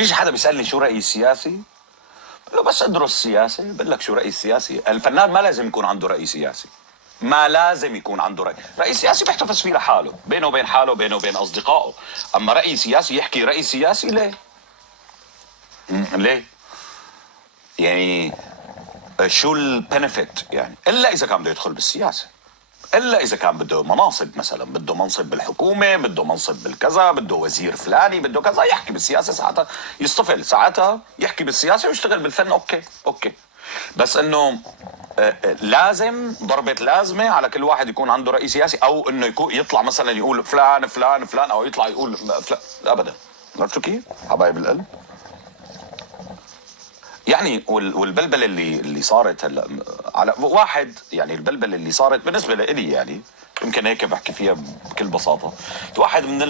بيجي حدا بيسالني شو رايي السياسي؟ بقول له بس ادرس سياسه بقول لك شو رايي السياسي. الفنان ما لازم يكون عنده راي سياسي، ما لازم يكون عنده رأي سياسي بيحتفظ فيه لحاله بينه وبين حاله بينه وبين أصدقائه. أما رأي سياسي يحكي رأي سياسي ليه؟ ليه؟ يعني شو البنفيت يعني؟ إلا إذا كان بده يدخل بالسياسة، إلا إذا كان بده مناصب، مثلا بده منصب بالحكومة، بده منصب بالكذا، بده وزير فلاني، بده كذا، يحكي بالسياسة ساعتها يصطفل، ساعتها يحكي بالسياسة ويشتغل بالفن. أوكي بس إنه لازم ضربة لازمة على كل واحد يكون عنده رأي سياسي، أو إنه يكون يطلع مثلا يقول فلان فلان فلان، أو يطلع يقول فلان. أبدا. عرفتوا كيف؟ حبايب القلب. يعني والبلبله اللي صارت هلا على واحد، يعني البلبله اللي صارت بالنسبه لي، يعني يمكن هيك بحكي فيها بكل بساطه. واحد من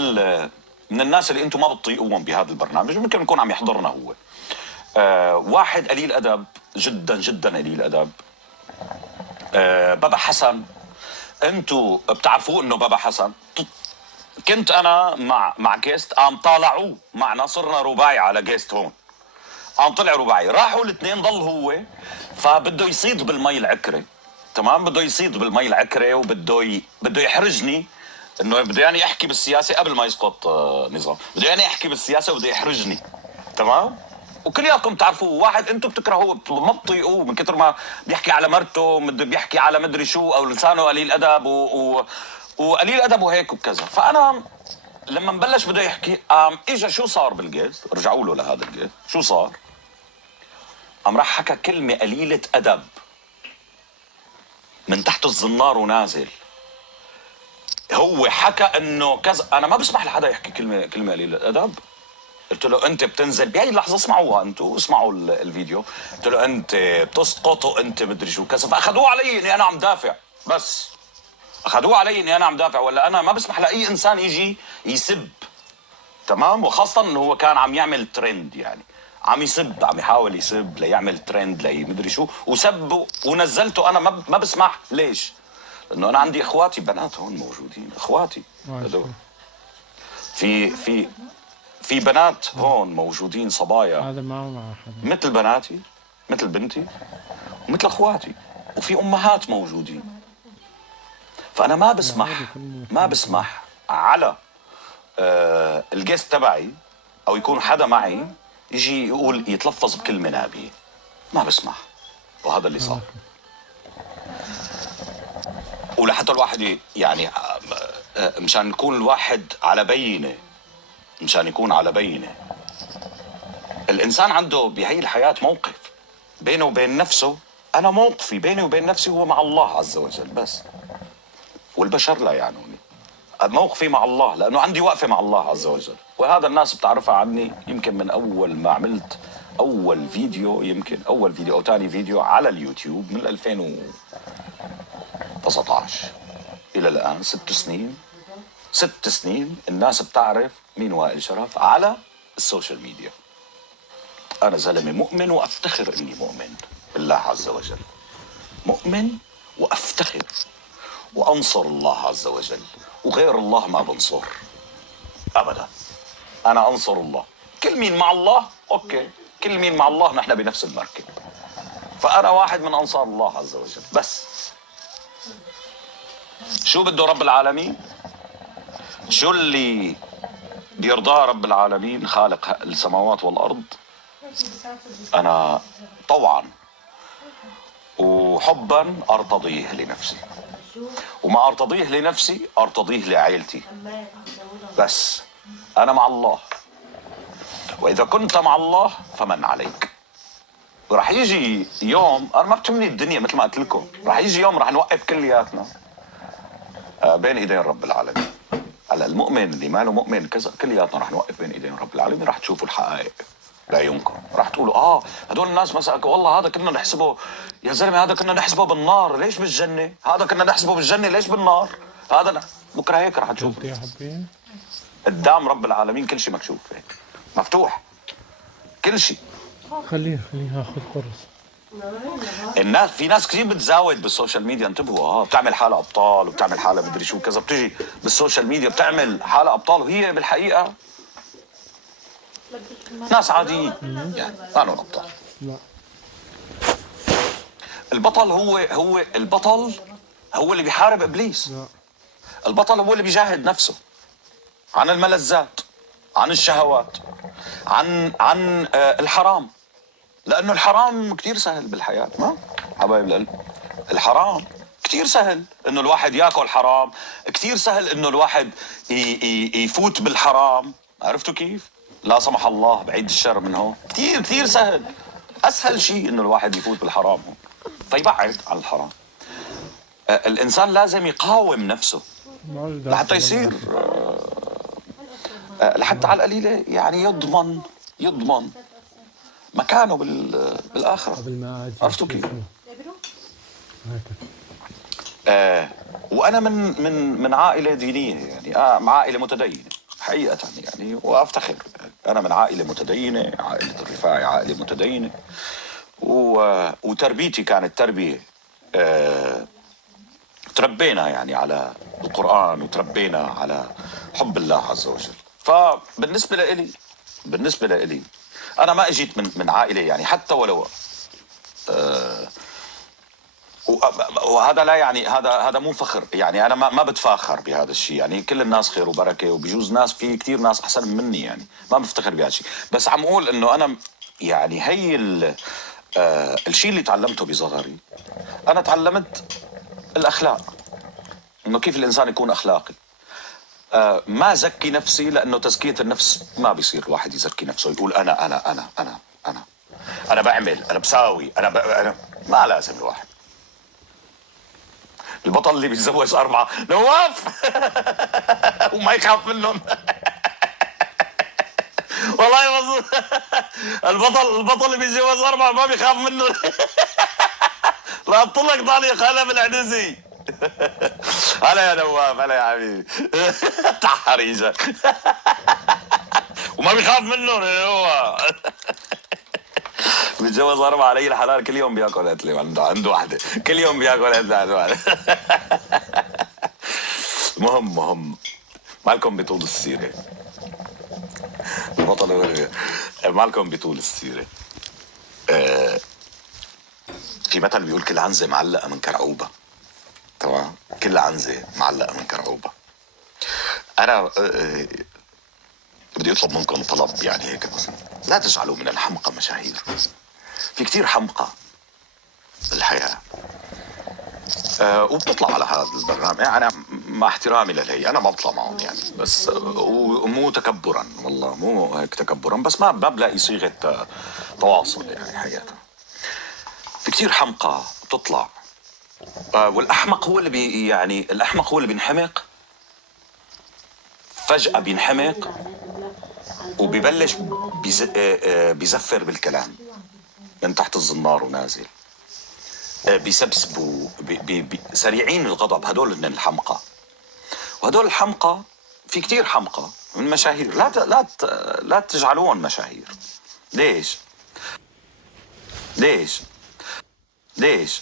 الناس اللي انتم ما بتطيقوهم بهذا البرنامج، ممكن يكون عم يحضرنا هو. واحد قليل ادب جدا جدا، قليل ادب. بابا حسن. انتوا بتعرفوا انه بابا حسن كنت انا مع جيست قام طالعوه معنا، صرنا رباعي على جيست هون، قام طلع رباعي، راحوا الاثنين ضل هو، فبده يصيد بالمي العكره. تمام، بده يصيد بالمي العكره بده يحرجني، انه بده يعني احكي بالسياسه قبل ما يسقط نظام، بده يعني احكي بالسياسه وبده يحرجني. تمام. وكلياتكم تعرفوا واحد انتم بتكرهوه ما بتطيقوه من كثر ما بيحكي على مرته، بيحكي على مدري شو، او لسانه قليل ادب وقليل ادب وهيك وكذا. فانا لما بلش بده يحكي قام اجى، شو صار بالجيست؟ رجعوا له لهذا الجيست، شو صار؟ قام راح حكى كلمه قليله ادب من تحت الزنار ونازل. هو حكى انه كذا. انا ما بسمح لحدا يحكي كلمه قليله ادب. قلت له انت بتنزل بهي اللحظه، اسمعوها انتوا، اسمعوا الفيديو. قلت له انت بتسقط وانت مدري شو كذا. فاخذوه علي اني انا عم دافع، بس اخذوه علي اني انا عم دافع. ولا انا ما بسمح لاي انسان يجي يسب. تمام. وخاصه انه هو كان عم يعمل ترند، يعني عم يسب، عم يحاول يسب ليعمل ترند مدري شو، وسبه ونزلته. انا ما بسمح. ليش؟ لانه انا عندي اخواتي بنات هون موجودين، اخواتي هذول. في بنات هون موجودين، صبايا، هذا مع حدا مثل بناتي، مثل بنتي، ومثل اخواتي، وفي امهات موجودين. فانا ما بسمح على الجيست تبعي او يكون حدا معي يجي يقول يتلفظ بكلمه نابيه. ما بسمح. وهذا اللي صار. ولحتى الواحد يعني مشان نكون الواحد على بينه، مشان يكون على بينه، الانسان عنده بهي الحياه موقف بينه وبين نفسه. انا موقفي بيني وبين نفسي هو مع الله عز وجل بس، والبشر لا يعنوني. موقفي مع الله، لانه عندي وقفه مع الله عز وجل. وهذا الناس بتعرفها عني يمكن من اول ما عملت اول فيديو، يمكن اول فيديو او ثاني فيديو على اليوتيوب من 2019 الى الان 6 سنين. 6 سنين الناس بتعرف مين وائل شرف على السوشيال ميديا. انا زلمه مؤمن وافتخر اني مؤمن بالله عز وجل، مؤمن وافتخر وانصر الله عز وجل، وغير الله ما بنصر ابدا. انا انصر الله. كل مين مع الله اوكي، كل مين مع الله نحن بنفس المركب. فانا واحد من انصار الله عز وجل بس. شو بده رب العالمين؟ شو اللي بيرضاه رب العالمين خالق السماوات والارض؟ انا طوعا وحبا ارتضيه لنفسي، وما ارتضيه لنفسي ارتضيه لعائلتي بس. انا مع الله، واذا كنت مع الله فمن عليك. ورح يجي يوم، انا ما بتهمني الدنيا مثل ما قلت لكم، رح يجي يوم رح نوقف كلياتنا بين ايدين رب العالمين. هلا المؤمن اللي ماله مؤمن كذا، كلياتنا رح نوقف بين ايدين رب العالمين، رح تشوفوا الحقائق. لا يمكن رح تقولوا هدول الناس مثلا والله هذا كنا نحسبه يا زلمه، هذا كنا نحسبه بالنار ليش بالجنه، هذا كنا نحسبه بالجنه ليش بالنار، هذا بكره هيك رح تشوفوا قدام رب العالمين كل شيء مكشوف هيك مفتوح، كل شيء. خليه ياخذ قرص. الناس، في ناس كثير بتزاود بالسوشيال ميديا، انتبهوا. بتعمل حالها ابطال وبتعمل حالها مدري شو كذا، بتجي بالسوشيال ميديا بتعمل حالها ابطال وهي بالحقيقه ناس عاديين يعني ما لهم ابطال. لا. البطل هو البطل هو اللي بيحارب ابليس. لا. البطل هو اللي بيجاهد نفسه عن الملذات، عن الشهوات، عن الحرام. لانه الحرام كثير سهل بالحياه، ما حبايب القلب؟ الحرام كثير سهل انه الواحد ياكل حرام، كثير سهل انه الواحد يفوت بالحرام. عرفتوا كيف؟ لا سمح الله، بعيد الشر من هون. كثير سهل، اسهل شيء انه الواحد يفوت بالحرام هون، فيبعد عن الحرام. الانسان لازم يقاوم نفسه لحتى يصير لحتى على القليله يعني يضمن مكانه بالاخره. قبل ما اجي. عرفتوا كيف؟ هيك. وانا من عائله دينيه يعني، عائله متدينه حقيقه يعني، وافتخر. انا من عائله متدينه، عائله الرفاعي عائله متدينه، وتربيتي كانت تربيه تربينا يعني على القرآن، وتربينا على حب الله عز وجل. فبالنسبة لإلي أنا ما أجيت من عائلة يعني، حتى ولو وهذا لا يعني، هذا مو فخر يعني. أنا ما بتفاخر بهذا الشيء يعني. كل الناس خير وبركة، وبجوز ناس، في كتير ناس أحسن مني يعني، ما بفتخر بهذا الشيء. بس عم أقول إنه أنا يعني هي الشيء اللي تعلمته بصغري. أنا تعلمت الأخلاق، إنه كيف الإنسان يكون أخلاقي. ما زكي نفسي، لأنه تزكية النفس ما بيصير الواحد يزكي نفسه يقول أنا بعمل، أنا بساوي، أنا ما لازم الواحد. البطل اللي بيتزوج 4 نواف وما يخاف منهم والله مظبوط. البطل اللي بيتجوز 4 ما بيخاف منه. لا اطلق طالع قلم العنزي. هلا يا نواف، هلا يا حبيبي. تحريجه وما بيخاف منهم هو. بيتجوز 4 علي الحلال، كل يوم بياكل قتله، عنده واحده كل يوم بياكل قتله عنده واحده. مهم مالكم بطول السيره. البطل مالكم بطول السيره. في مثل بيقول كل عنزه معلقه من كرعوبه. تمام، كل عنزه معلقه من كرعوبه. انا بدي اطلب منكم طلب يعني هيك بسيط، لا تجعلوا من الحمقى مشاهير. في كتير حمقى بالحياه وبتطلع على هذا البرنامج يعني. مع احترامي للهي، انا ما بطلع معهم يعني، بس ومو تكبرا، والله مو هيك تكبرا، بس ما بلاقي صيغه تواصل يعني حقيقه. في كتير حمقى بتطلع، والاحمق هو اللي يعني الاحمق هو اللي بينحمق فجأة، بينحمق وبيبلش بيزفر بالكلام من تحت الزنار ونازل، بيسبسبوا سريعين الغضب. هدول من الحمقى، وهدول الحمقى في كتير حمقى من مشاهير. لا تجعلوهم مشاهير. ليش؟